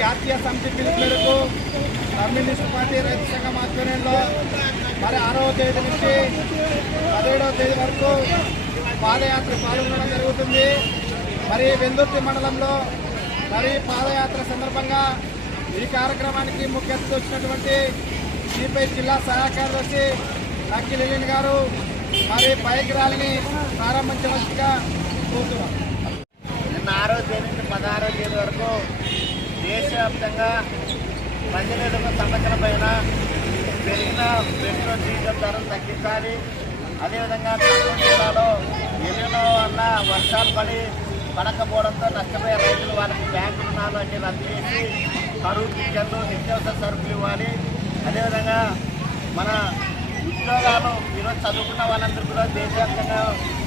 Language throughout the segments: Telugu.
జాతీయ సమితి పిలుపు మేరకు కమ్యూనిస్టు పార్టీ రైతు సంఘం ఆధ్వర్యంలో మరి 6వ తేదీ నుంచి 17వ తేదీ వరకు పాదయాత్ర పాల్గొనడం జరుగుతుంది. మరి వెల్దుర్తి మండలంలో మరి పాదయాత్ర సందర్భంగా ఈ కార్యక్రమానికి ముఖ్య అతిథి వచ్చినటువంటి సిపిఐ జిల్లా సహాయ కార్యదర్శి నక్కి లిలిన్ గారు మరి బైక్ ర్యాలీని ప్రారంభించవలసిగా కోరుతున్నాం. నిన్న 6వ తేదీ నుంచి 16వ తేదీ వరకు దేశవ్యాప్తంగా ప్రజలకు సంవత్సరం పైన పెరిగిన పెట్రోల్ డీజిల్ ధరలు తగ్గించాలి. అదేవిధంగా కర్నూలు జిల్లాలో ఎన్నో వల్ల వర్షాలు పడకపోవడంతో నష్టపోయే రైతులు వాళ్ళకి బ్యాంకు రుణాలు అన్ని రద్దు చేసి కరువు పింఛన్లు నిత్యావసర సరుకులు ఇవ్వాలి. అదేవిధంగా మన ఉద్యోగాలు ఈరోజు చదువుకున్న వాళ్ళందరూ కూడా దేశవ్యాప్తంగా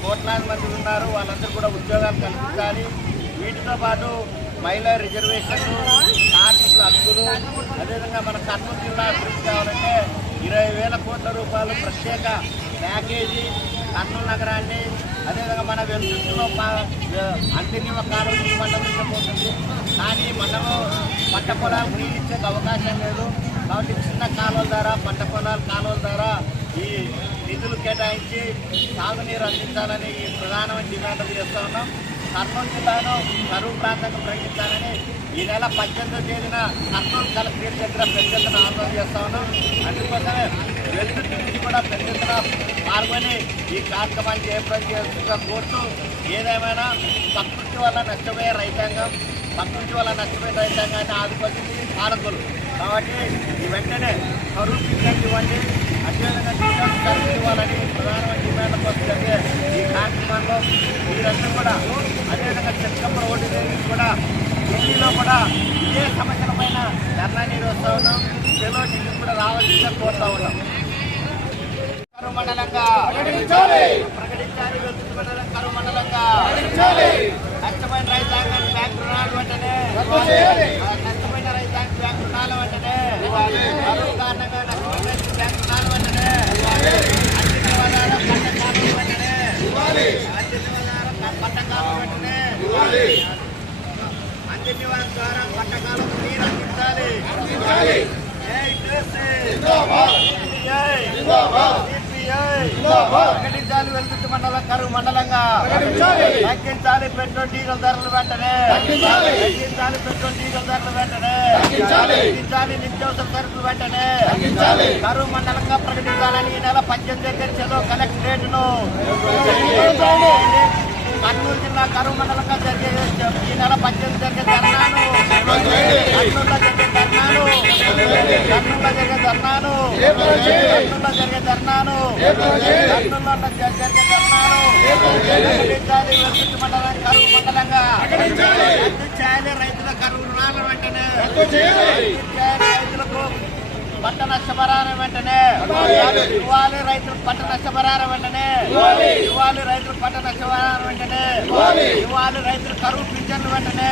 కోట్లాది మంది ఉన్నారు, వాళ్ళందరూ కూడా ఉద్యోగాలు కల్పించాలి. వీటితో పాటు మహిళా రిజర్వేషన్లు, కార్మికుల హక్కులు, అదేవిధంగా మన కర్నూలు జిల్లా అభివృద్ధి కావాలంటే 20,000 కోట్ల రూపాయలు ప్రత్యేక ప్యాకేజీ కర్నూలు నగరాన్ని, అదేవిధంగా మన వెలుగులో అంతిమ కాలం మండలించబోతుంది. కానీ మనము పంట పొలాలకు నీళ్ళు ఇచ్చే అవకాశం లేదు. కాబట్టి చిన్న కాలువల ద్వారా, పంట పొలాల కాలువల ద్వారా ఈ నిధులు కేటాయించి సాగునీరు అందించాలని ఈ ప్రధానమైన డిమాండ్లు చేస్తూ ఉన్నాం. కర్నూలు జిల్లాను కరువు ప్రాంతంగా ప్రకటించాలని ఈ నెల 18వ తేదీన కర్నూలు కలెక్టరేట్ దగ్గర పెద్ద ఎత్తున ఆందోళన చేస్తూ ఉన్నాం. అందుకోసమే వెలుగుతి నుంచి కూడా పెద్ద ఎత్తున పాల్గొని ఈ కార్యక్రమాన్ని జయప్రదం చేస్తున్న కోర్టు ఏదేమైనా ప్రకృతి వల్ల నష్టపోయే రైతాంగాన్ని ఆదుకోవాల్సింది పాలకులు. కాబట్టి ఈ వెంటనే కరువు పింఛన్లు ఇవ్వండి, అదేవిధంగా కరువు ఇవ్వాలని ప్రధానమైన డిమాండ్ల కోసం జరిగే ఈ కార్యక్రమంలో మీరందరూ కూడా, అదేవిధంగా సెప్టెంబర్ 1 తేదీ కూడా ఢిల్లీలో కూడా ఇదే సమస్యల పైన ధర్నా నిర్వహిస్తూ ఉన్నాం. చెలో ఢిల్లీ కూడా రావాల్సిందిగా కోరుతూ ఉన్నాం. కరువు మండలంగా ప్రకటించాలి. వెలుగుతి మండలం కరువు మండలంగా నష్టమైన రైతాంగాన్ని బ్యాంకు రుణాలు వెంటనే, నష్టమైన రైతాంగ బ్యాంకు రుణాలు వెంటనే, కరువు కారణంగా నష్టమైన రైతు బ్యాంకు రుణాలు వెంటనే, అన్ని నివాదాల పట్టకాలు వెంటనే, అన్ని నివాదాల ద్వారా పట్టకాలకు నీరు అందించాలి. ప్రకటించాలి. వెలుగుతి మండలం కరువు మండలంగా తగ్గించాలి. పెట్రోల్ డీజిల్ ధరలు వెంటనే తగ్గించాలి. పెట్రోల్ డీజిల్ ధరలు వెంటనే తగ్గించాలి. నిత్యావసర సరుకులు వెంటనే కరువు మండలంగా ప్రకటించాలని ఈ నెల 18వ తేదీ కలెక్టరేట్ ను కర్నూలు జిల్లా కరువు మండలంగా జరిగే ఈ నెల 18 జరిగే ధర్నాను కర్నూలులో జరిగే ధర్నాను ప్రకటించాలి. వెలుగుతి మండలం కరువు మండలంగా రద్దు చేయాలి. రైతుల కరువు రుణాలను వెంటనే రైతులకు పంట నష్టపరిహారం వెంటనే ఇవ్వాలి. రైతులకు పంట నష్టపరిహారం వెంటనే ఇవ్వాలి. రైతులకు పంట నష్టపరిహారం వెంటనే ఇవ్వాలి. రైతులు కరువు పింఛన్లు వెంటనే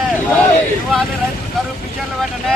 ఇవ్వాలి. రైతులు కరువు పింఛన్లు వెంటనే